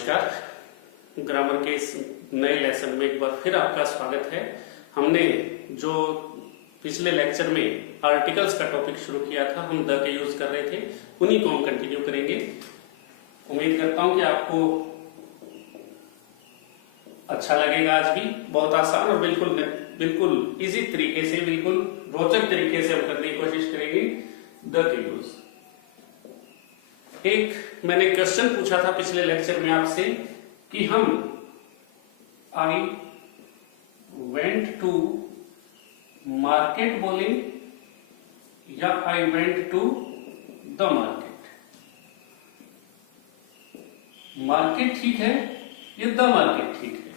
नमस्कार। ग्रामर के इस नए लेसन में एक बार फिर आपका स्वागत है। हमने जो पिछले लेक्चर में आर्टिकल्स का टॉपिक शुरू किया था, हम द के यूज कर रहे थे, उन्हीं को हम कंटिन्यू करेंगे। उम्मीद करता हूं कि आपको अच्छा लगेगा। आज भी बहुत आसान और बिल्कुल इजी तरीके से, बिल्कुल रोचक तरीके से हम करने की कोशिश करेंगे द के यूज। एक मैंने क्वेश्चन पूछा था पिछले लेक्चर में आपसे कि हम आई वेंट टू मार्केट बोले या I went to the market. Market ठीक है या द मार्केट ठीक है?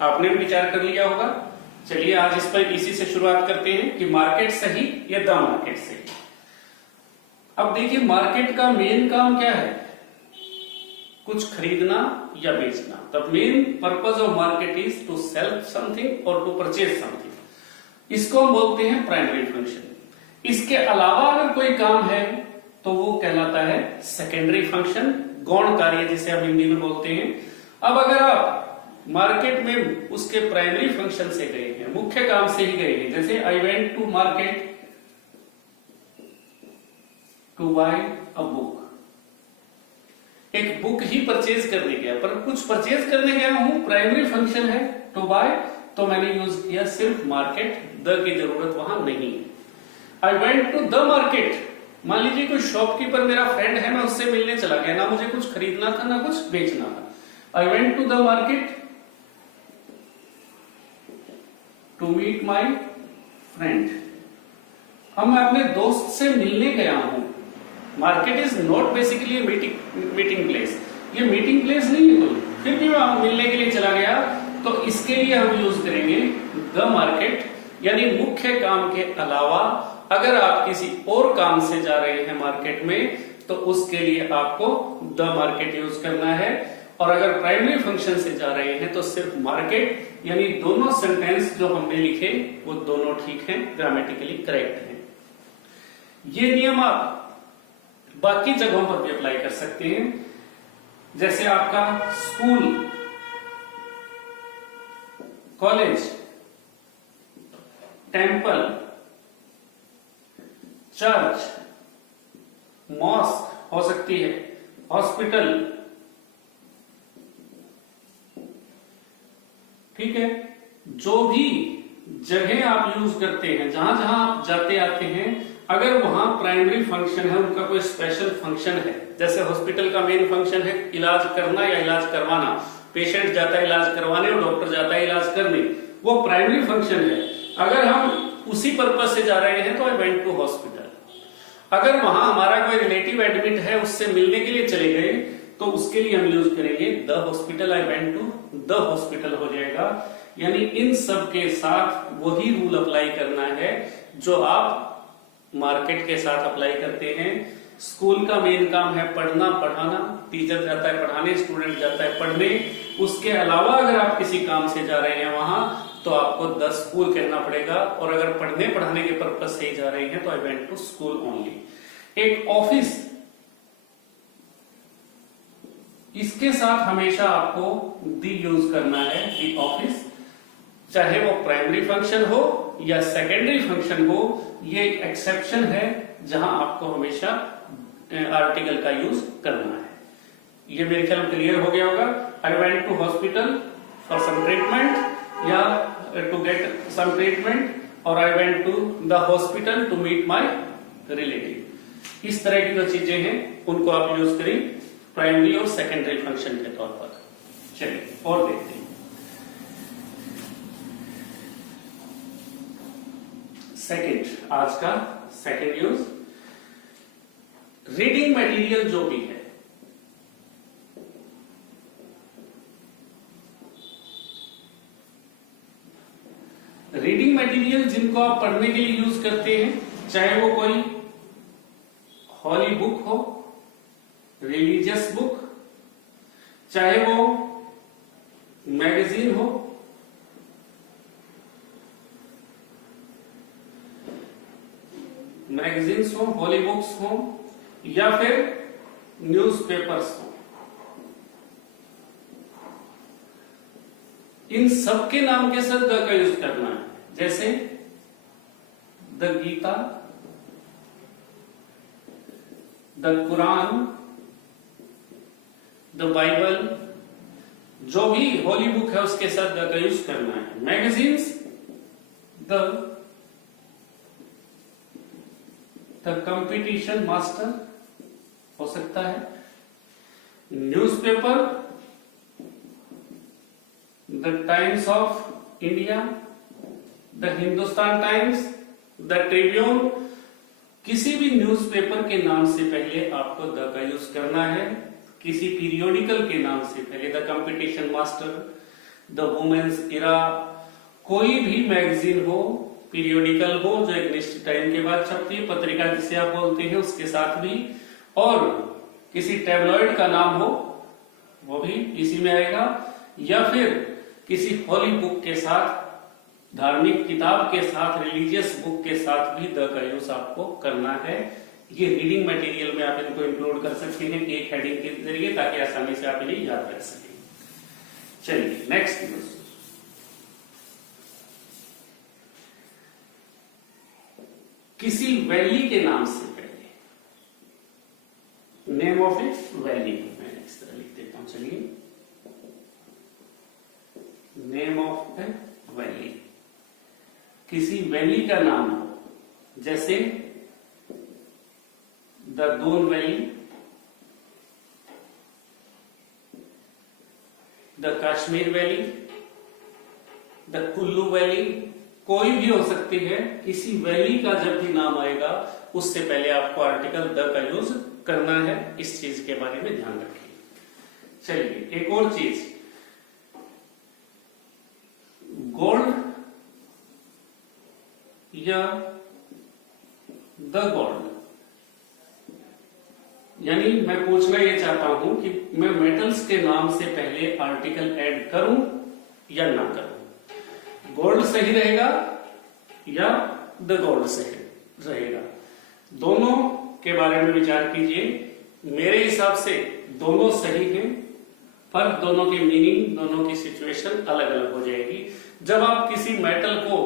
आपने भी विचार कर लिया होगा। चलिए आज इस पर इसी से शुरुआत करते हैं कि मार्केट सही या द मार्केट सही। अब देखिए, मार्केट का मेन काम क्या है? कुछ खरीदना या बेचना। The main purpose of market is to sell something और टू परचेज समथिंग। इसको हम बोलते हैं प्राइमरी फंक्शन। इसके अलावा अगर कोई काम है तो वो कहलाता है सेकेंडरी फंक्शन, गौण कार्य जिसे हम हिंदी में बोलते हैं। अब अगर आप मार्केट में उसके प्राइमरी फंक्शन से गए हैं, मुख्य काम से ही गए हैं, जैसे I went to market to buy a book. एक बुक ही परचेज करने गया, पर कुछ परचेज करने गया हूं, प्राइमरी फंक्शन है टू बाय, तो मैंने यूज किया सिर्फ मार्केट, द की जरूरत वहां नहीं है। I went to the market, मान लीजिए कोई शॉपकीपर मेरा फ्रेंड है, मैं उससे मिलने चला गया, ना मुझे कुछ खरीदना था ना कुछ बेचना था। I went to the market to meet my friend. अब मैं अपने दोस्त से मिलने गया हूं। Market is not basically meeting place, ये मीटिंग प्लेस नहीं है कोई, फिर भी मैं मिलने के लिए चला गया, तो इसके लिए हम यूज करेंगे द मार्केट। यानी मुख्य काम के अलावा अगर आप किसी और काम से जा रहे हैं मार्केट में, तो उसके लिए आपको द मार्केट यूज करना है। और अगर प्राइमरी फंक्शन से जा रहे हैं तो सिर्फ मार्केट। यानी दोनों सेंटेंस जो हमने लिखे वो दोनों ठीक हैं, ग्रामेटिकली करेक्ट हैं। ये नियम आप बाकी जगहों पर भी अप्लाई कर सकते हैं। जैसे आपका school, college, temple, church, mosque हो सकती है, हॉस्पिटल, ठीक है। जो भी जगह आप यूज करते हैं, जहां जहां आप जाते आते हैं, अगर वहां प्राइमरी फंक्शन है, उनका कोई स्पेशल फंक्शन है, जैसे हॉस्पिटल का मेन फंक्शन है इलाज करना या इलाज करवाना, पेशेंट जाता है इलाज करवाने और डॉक्टर जाता है इलाज करने, वो प्राइमरी फंक्शन है। अगर हम उसी पर्पज से जा रहे हैं तो आई वेंट टू हॉस्पिटल। अगर वहां हमारा कोई रिलेटिव एडमिट है, उससे मिलने के लिए चले गए, तो उसके लिए हम यूज करेंगे the hospital. I went to the hospital हो जाएगा। यानी इन सब के साथ वही रूल अप्लाई करना है जो आप मार्केट के साथ अप्लाई करते हैं। स्कूल का मेन काम है पढ़ना, पढ़ाना, टीचर जाता है पढ़ाने, स्टूडेंट जाता है पढ़ने। उसके अलावा अगर आप किसी काम से जा रहे हैं वहां, तो आपको द स्कूल कहना पड़ेगा। और अगर पढ़ने पढ़ाने के पर्पज से ही जा रहे हैं तो I went to school only. एक ऑफिस, इसके साथ हमेशा आपको दी यूज करना है, दी ऑफिस, चाहे वो प्राइमरी फंक्शन हो या सेकेंडरी फंक्शन हो। ये एक एक्सेप्शन है जहां आपको हमेशा आर्टिकल का यूज करना है। ये मेरे ख्याल में क्लियर हो गया होगा। I went to hospital for some treatment या टू गेट सम ट्रीटमेंट, और I went to the hospital to meet my relative. इस तरह की जो चीजें हैं उनको आप यूज करें प्राइमरी और सेकेंडरी फंक्शन के तौर पर। चलिए और देखते हैं। सेकेंड, आज का सेकेंड यूज, रीडिंग मटेरियल जो भी है, रीडिंग मटेरियल जिनको आप पढ़ने के लिए यूज करते हैं, चाहे वो कोई हॉली बुक हो, रिलीजियस बुक, चाहे वो मैगजीन हो, मैगजीन्स हो, हॉली बुक्स हो, या फिर न्यूज़पेपर्स हो, इन सबके नाम के साथ द का यूज करना है, जैसे the Gita, the Quran, the Bible, जो भी होली बुक है उसके साथ द का यूज करना है। मैगजीन्स द कंपटीशन मास्टर हो सकता है। Newspaper the times of India, the Hindustan times, the Tribune. किसी भी न्यूज़पेपर के नाम से पहले आपको द का यूज करना है। किसी पीरियोडिकल के नाम से पहले the competition master, the women's era, कोई भी मैगजीन हो, पीरियोडिकल हो जो एक निश्चित टाइम के बाद छपती है, पत्रिका जिसे आप बोलते हैं उसके साथ भी, और किसी टैबलॉइड का नाम हो वो भी इसी में आएगा, या फिर किसी होली बुक के साथ, धार्मिक किताब के साथ, रिलीजियस बुक के साथ भी द का यूज आपको करना है। ये रीडिंग मटेरियल में आप इनको इंक्लूड कर सकते हैं एक हेडिंग के जरिए, ताकि आसानी से आप इन्हें याद रख सकें। चलिए नेक्स्ट यूज, किसी वैली के नाम से पहले, नेम ऑफ ए वैली, मैं इस तरह लिख देता हूं, चलिए नेम ऑफ ए वैली, किसी वैली का नाम हो, जैसे the Doon valley, the Kashmir valley, the Kullu valley, कोई भी हो सकती है। किसी वैली का जब भी नाम आएगा उससे पहले आपको आर्टिकल द का यूज करना है। इस चीज के बारे में ध्यान रखिए। चलिए एक और चीज, गोल्ड या द गोल्ड, यानी मैं पूछना ये चाहता हूं कि मैं मेटल्स के नाम से पहले आर्टिकल ऐड करूं या ना करूं, गोल्ड सही रहेगा या द गोल्ड सही रहेगा, दोनों के बारे में विचार कीजिए। मेरे हिसाब से दोनों सही हैं, पर दोनों की मीनिंग, दोनों की सिचुएशन अलग अलग हो जाएगी। जब आप किसी मेटल को,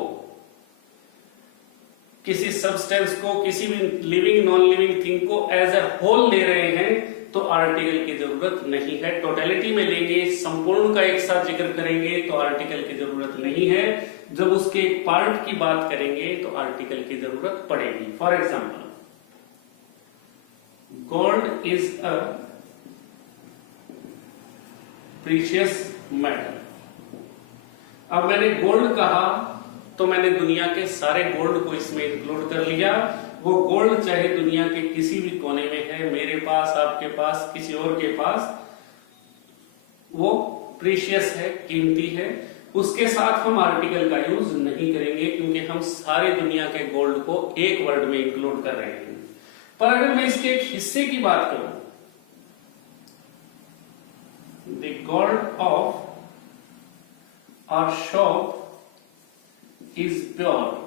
किसी सब्सटेंस को, किसी भी लिविंग नॉन लिविंग थिंग को एज ए होल ले रहे हैं तो आर्टिकल की जरूरत नहीं है। टोटलिटी में लेंगे, संपूर्ण का एक साथ जिक्र करेंगे तो आर्टिकल की जरूरत नहीं है। जब उसके एक पार्ट की बात करेंगे तो आर्टिकल की जरूरत पड़ेगी। For example, gold is a precious metal. अब मैंने गोल्ड कहा तो मैंने दुनिया के सारे गोल्ड को इसमें इंक्लूड कर लिया। वो गोल्ड चाहे दुनिया के किसी भी कोने में है, मेरे पास, आपके पास, किसी और के पास, वो प्रीशियस है, कीमती है, उसके साथ हम आर्टिकल का यूज नहीं करेंगे, क्योंकि हम सारी दुनिया के गोल्ड को एक वर्ड में इंक्लूड कर रहे हैं। पर अगर मैं इसके एक हिस्से की बात करूं, the gold of our shop is pure,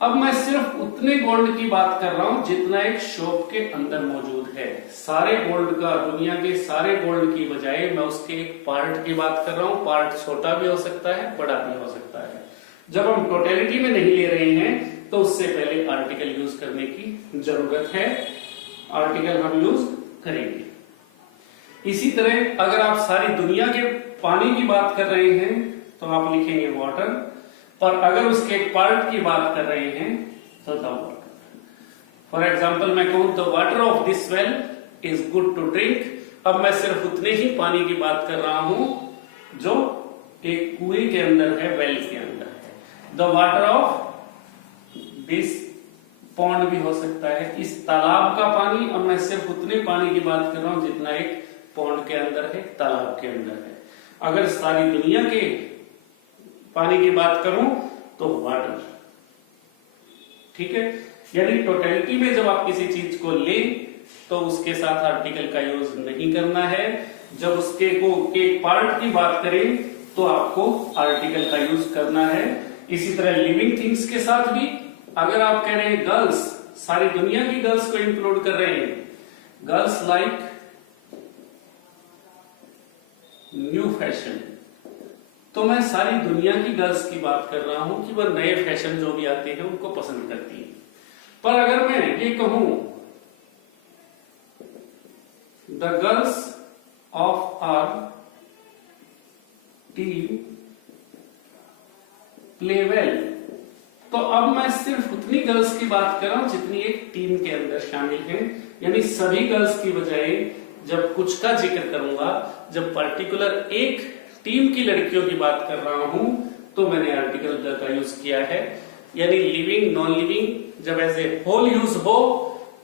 अब मैं सिर्फ उतने गोल्ड की बात कर रहा हूं जितना एक शॉप के अंदर मौजूद है। सारे गोल्ड का, दुनिया के सारे गोल्ड की बजाय मैं उसके एक पार्ट की बात कर रहा हूं। पार्ट छोटा भी हो सकता है, बड़ा भी हो सकता है। जब हम टोटलिटी में नहीं ले रहे हैं तो उससे पहले आर्टिकल यूज करने की जरूरत है, आर्टिकल हम यूज करेंगे। इसी तरह अगर आप सारी दुनिया के पानी की बात कर रहे हैं तो आप लिखेंगे वाटर, पर अगर उसके एक पार्ट की बात कर रहे हैं तो द वाटर। फॉर एग्जाम्पल मैं कहूं the water of this well is good to drink, अब मैं सिर्फ उतने ही पानी की बात कर रहा हूं जो एक कुएं के अंदर है, वेल के अंदर है। The water of this pond भी हो सकता है, इस तालाब का पानी, अब मैं सिर्फ उतने पानी की बात कर रहा हूं जितना एक पॉन्ड के अंदर है, तालाब के अंदर है। अगर सारी दुनिया के पानी की बात करूं तो वाटर, ठीक है। यानी टोटलिटी में जब आप किसी चीज को ले तो उसके साथ आर्टिकल का यूज नहीं करना है। जब उसके को एक पार्ट की बात करें तो आपको आर्टिकल का यूज करना है। इसी तरह लिविंग थिंग्स के साथ भी, अगर आप कह रहे हैं गर्ल्स, सारी दुनिया की गर्ल्स को इंक्लूड कर रहे हैं, गर्ल्स लाइक न्यू फैशन, तो मैं सारी दुनिया की गर्ल्स की बात कर रहा हूं कि वह नए फैशन जो भी आते हैं उनको पसंद करती हैं। पर अगर मैं ये कहूं the girls of our team play well, तो अब मैं सिर्फ उतनी गर्ल्स की बात कर रहा हूं जितनी एक टीम के अंदर शामिल हैं, यानी सभी गर्ल्स की बजाय जब कुछ का जिक्र करूंगा, जब पर्टिकुलर एक टीम की लड़कियों की बात कर रहा हूं, तो मैंने आर्टिकल द का यूज किया है। यानी लिविंग नॉन लिविंग जब एज ए होल यूज हो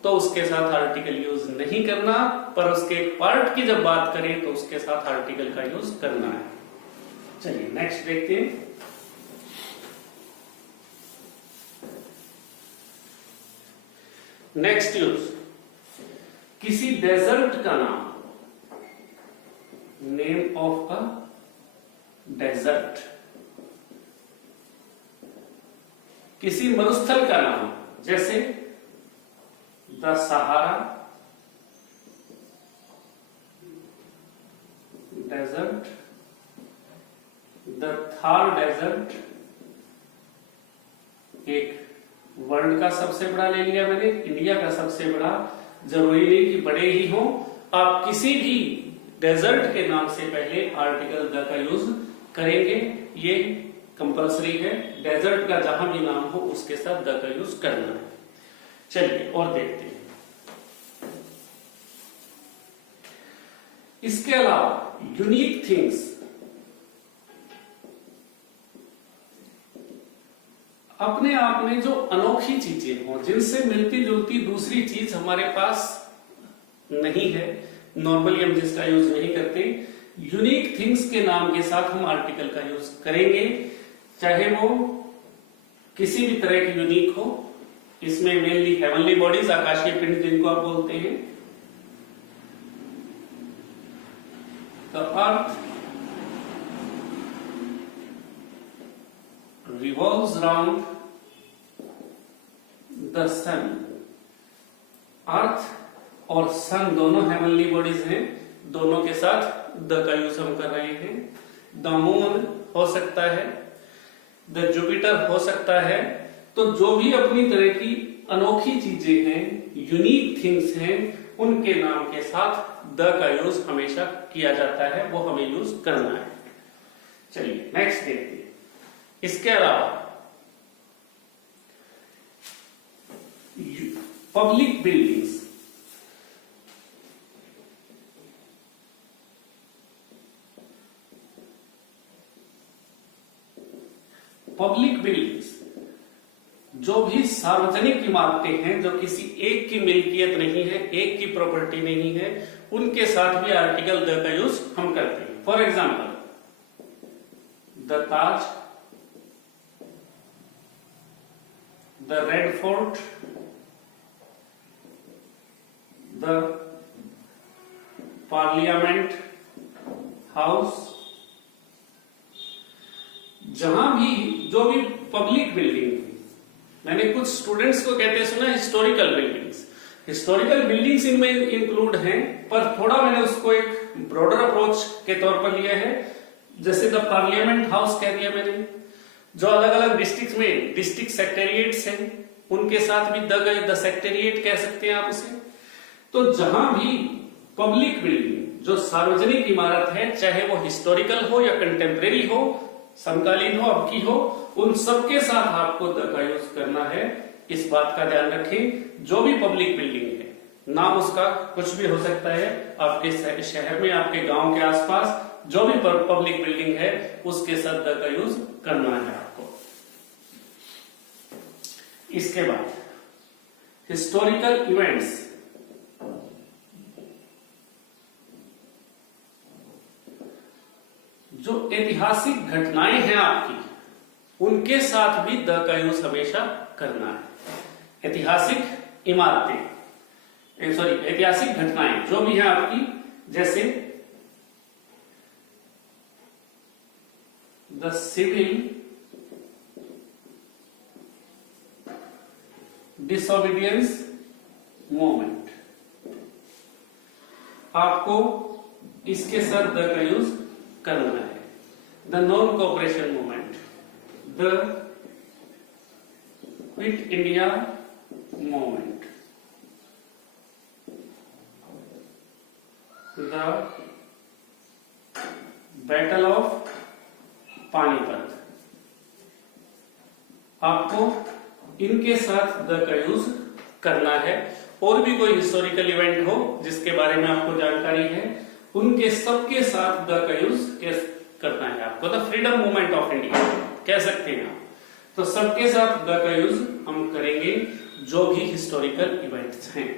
तो उसके साथ आर्टिकल यूज नहीं करना, पर उसके एक पार्ट की जब बात करें तो उसके साथ आर्टिकल का यूज करना है। चलिए नेक्स्ट देखते हैं। नेक्स्ट यूज, किसी डेजर्ट का नाम, नेम ऑफ अ डेजर्ट, किसी मरुस्थल का नाम, जैसे the Sahara desert, the Thar desert, एक वर्ल्ड का सबसे बड़ा ले लिया मैंने, इंडिया का सबसे बड़ा, जरूरी नहीं कि बड़े ही हो, आप किसी भी डेजर्ट के नाम से पहले आर्टिकल द का यूज करेंगे, ये कंपलसरी है। डेजर्ट का जहां भी नाम हो उसके साथ द का यूज करना है। चलिए और देखते हैं। इसके अलावा यूनिक थिंग्स, अपने आप में जो अनोखी चीजें हो, जिनसे मिलती जुलती दूसरी चीज हमारे पास नहीं है, नॉर्मली हम जिसका यूज नहीं करते, यूनिक थिंग्स के नाम के साथ हम आर्टिकल का यूज करेंगे, चाहे वो किसी भी तरह की यूनिक हो। इसमें मेनली हेवनली बॉडीज, आकाशीय पिंड जिनको आप बोलते हैं, the earth revolves round the sun, अर्थ और सन दोनों हेवनली बॉडीज हैं, दोनों के साथ द का यूज हम कर रहे हैं। द मून हो सकता है, द जुपिटर हो सकता है। तो जो भी अपनी तरह की अनोखी चीजें हैं, यूनिक थिंग्स हैं, उनके नाम के साथ द का यूज हमेशा किया जाता है, वो हमें यूज करना है। चलिए नेक्स्ट देखते हैं। इसके अलावा पब्लिक बिल्डिंग्स, पब्लिक बिल्डिंग्स जो भी सार्वजनिक इमारतें हैं, जो किसी एक की मिल्कियत नहीं है, एक की प्रॉपर्टी नहीं है, उनके साथ भी आर्टिकल द का यूज हम करते हैं। For example the Taj, the Red Fort, the Parliament House, जहां भी जो भी पब्लिक बिल्डिंग, मैंने कुछ स्टूडेंट्स को कहते सुना हिस्टोरिकल बिल्डिंग्स, हिस्टोरिकल बिल्डिंग्स इनमें इंक्लूड हैं, पर थोड़ा मैंने उसको एक ब्रॉडर अप्रोच के तौर पर लिया है। जैसे द पार्लियामेंट हाउस कह दिया मैंने, जो अलग अलग डिस्ट्रिक्ट में डिस्ट्रिक्ट सेक्रेटरिएट्स हैं, उनके साथ भी द सेक्रेटरिएट कह सकते हैं आप उसे। तो जहां भी पब्लिक बिल्डिंग, जो सार्वजनिक इमारत है, चाहे वो हिस्टोरिकल हो या कंटेम्परेरी हो, समकालीन हो, अब की हो, उन सबके साथ आपको द का यूज करना है। इस बात का ध्यान रखें, जो भी पब्लिक बिल्डिंग है, नाम उसका कुछ भी हो सकता है, आपके शहर में, आपके गांव के आसपास जो भी पब्लिक बिल्डिंग है, उसके साथ द का यूज करना है आपको। इसके बाद हिस्टोरिकल इवेंट्स, जो ऐतिहासिक घटनाएं हैं आपकी, उनके साथ भी द का यूज हमेशा करना है। ऐतिहासिक इमारतें, सॉरी ऐतिहासिक घटनाएं जो भी हैं आपकी, जैसे द सिविल डिसोबीडियंस मूवमेंट, आपको इसके साथ द का यूज करना है। The non cooperation movement, the quit India movement, the battle of Panipat. आपको इनके साथ द का यूज करना है। और भी कोई हिस्टोरिकल इवेंट हो जिसके बारे में आपको जानकारी है, उनके सबके साथ द का यूज करना है आपको। The freedom movement of India कह सकते हैं आप। तो सबके साथ द का यूज हम करेंगे जो भी हिस्टोरिकल इवेंट्स हैं।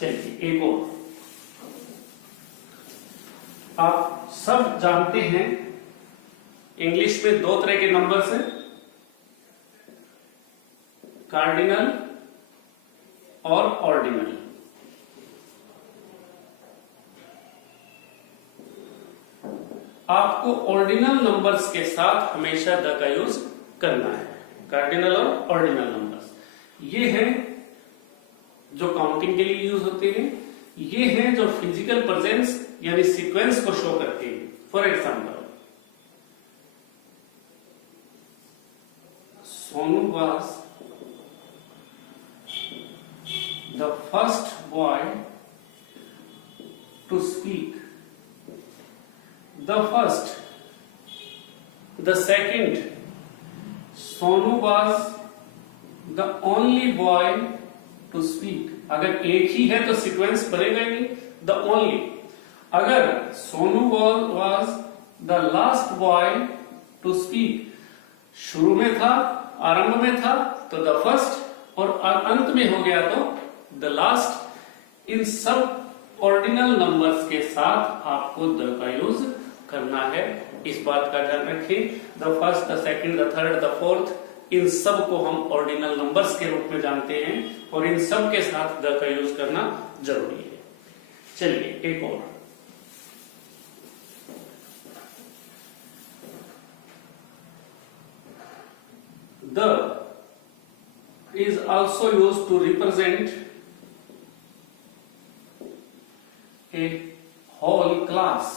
चलिए एक और, आप सब जानते हैं इंग्लिश में दो तरह के नंबर्स हैं, कार्डिनल और ऑर्डिनल। आपको ऑर्डिनल नंबर्स के साथ हमेशा द का यूज करना है। कार्डिनल और ऑर्डिनल नंबर्स ये हैं जो काउंटिंग के लिए यूज होते हैं, ये हैं जो फिजिकल प्रेजेंस यानी सीक्वेंस को शो करते हैं। For example, Sonu was the first boy to speak, the first, the second, Sonu was the only boy to speak। अगर एक ही है तो सीक्वेंस बनेगा ही नहीं, the only। अगर Sonu was the last boy to speak, शुरू में था, आरंभ में था तो the first, और अंत में हो गया तो द लास्ट। इन सब ऑर्डिनल नंबर्स के साथ आपको द का यूज करना है, इस बात का ध्यान रखें। The first, the second, the third, the fourth, इन सब को हम ऑर्डिनल नंबर्स के रूप में जानते हैं और इन सब के साथ द का यूज करना जरूरी है। चलिए एक और, the is also used to represent a whole class।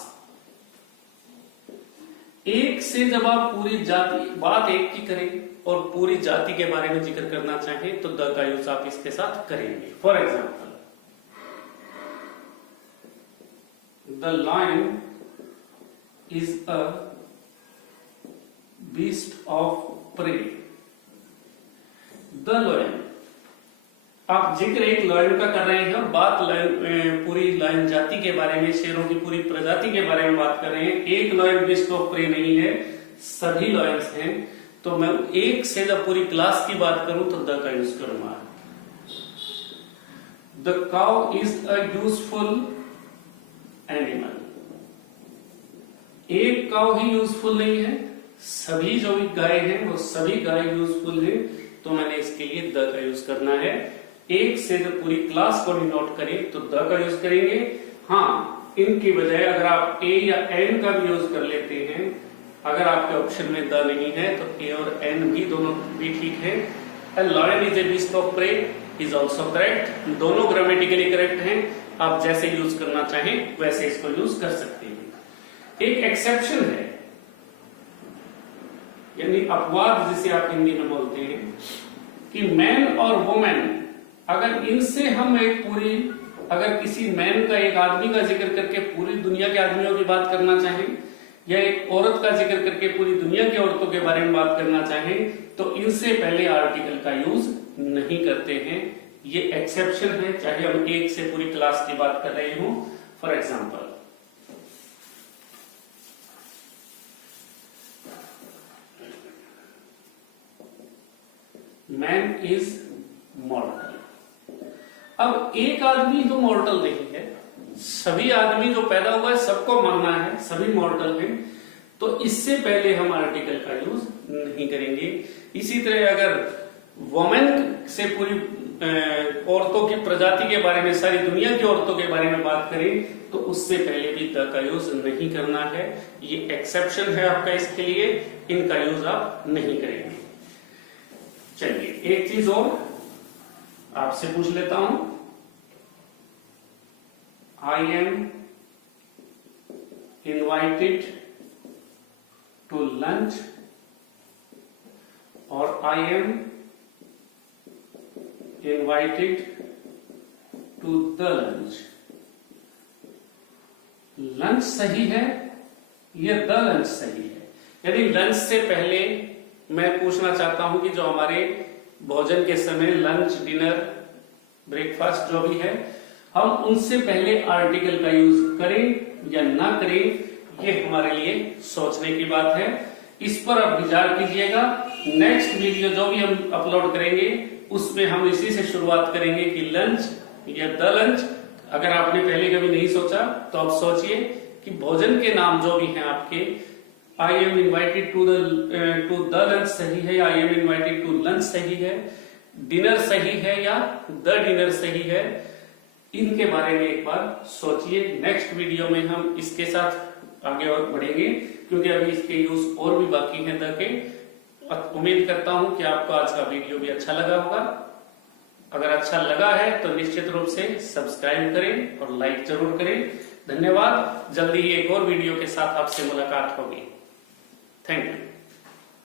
एक से जब आप पूरी जाति, बात एक की करें और पूरी जाति के बारे में जिक्र करना चाहें तो द का यूज आप इसके साथ करेंगे। For example, the lion is a beast of prey. The lion, आप जिक्र एक लायन का कर रहे हैं, बात पूरी लायन जाति के बारे में, शेरों की पूरी प्रजाति के बारे में बात कर रहे हैं। एक लायन बीस्ट ऑफ प्रे नहीं है, सभी लायंस हैं। तो मैं एक से जब पूरी क्लास की बात करूं तो द का यूज करूंगा। The cow is a useful animal. एक काउ ही यूजफुल नहीं है, सभी जो भी गाय हैं वो सभी गाय यूजफुल हैं। तो मैंने इसके लिए द का यूज करना है। एक से जब पूरी क्लास को डिनोट करें तो द का यूज करेंगे। हाँ, इनकी बजाय अगर आप ए या एन का भी यूज कर लेते हैं, अगर आपके ऑप्शन में द नहीं है तो ए और एन भी दोनों भी ठीक है। A lion is a beast of prey is also correct। दोनों ग्रामेटिकली करेक्ट हैं। आप जैसे यूज करना चाहें वैसे इसको यूज कर सकते हैं। एक एक्सेप्शन है, यानी अपवाद जिसे आप हिंदी में बोलते हैं, कि मैन और वुमेन, अगर इनसे हम एक पूरी, अगर किसी मैन का, एक आदमी का जिक्र करके पूरी दुनिया के आदमियों की बात करना चाहें, या एक औरत का जिक्र करके पूरी दुनिया की औरतों के बारे में बात करना चाहें, तो इनसे पहले आर्टिकल का यूज नहीं करते हैं। ये एक्सेप्शन है, चाहे हम एक से पूरी क्लास की बात कर रहे हो। For example, man is मॉर्टल। अब एक आदमी तो मॉर्टल नहीं है, सभी आदमी जो पैदा हुआ है सबको मरना है, सभी मॉर्टल हैं। तो इससे पहले हम आर्टिकल का यूज नहीं करेंगे। इसी तरह अगर वुमेन से पूरी औरतों की प्रजाति के बारे में, सारी दुनिया की औरतों के बारे में बात करें तो उससे पहले भी द का यूज नहीं करना है। ये एक्सेप्शन है आपका, इसके लिए इनका यूज आप नहीं करेंगे। चलिए एक चीज और आपसे पूछ लेता हूं। I am invited to lunch और I am invited to the lunch. Lunch सही है या द लंच सही है? यदि लंच से पहले मैं पूछना चाहता हूं कि जो हमारे भोजन के समय लंच, डिनर, ब्रेकफास्ट जो भी है, हम उनसे पहले आर्टिकल का यूज करें या ना करें, ये हमारे लिए सोचने की बात है। इस पर आप विचार कीजिएगा। नेक्स्ट वीडियो जो भी हम अपलोड करेंगे उसमें हम इसी से शुरुआत करेंगे कि लंच या द लंच। अगर आपने पहले कभी नहीं सोचा तो आप सोचिए कि भोजन के नाम जो भी हैं आपके, I am invited to the lunch सही है या I am invited to lunch सही है, डिनर सही है या द डिनर सही है, इनके बारे में एक बार सोचिए। नेक्स्ट वीडियो में हम इसके साथ आगे और बढ़ेंगे क्योंकि अभी इसके यूज और भी बाकी हैं द के। उम्मीद करता हूं कि आपको आज का वीडियो भी अच्छा लगा होगा। अगर अच्छा लगा है तो निश्चित रूप से सब्सक्राइब करें और लाइक जरूर करें। धन्यवाद। जल्दी ही एक और वीडियो के साथ आपसे मुलाकात होगी। Thank you.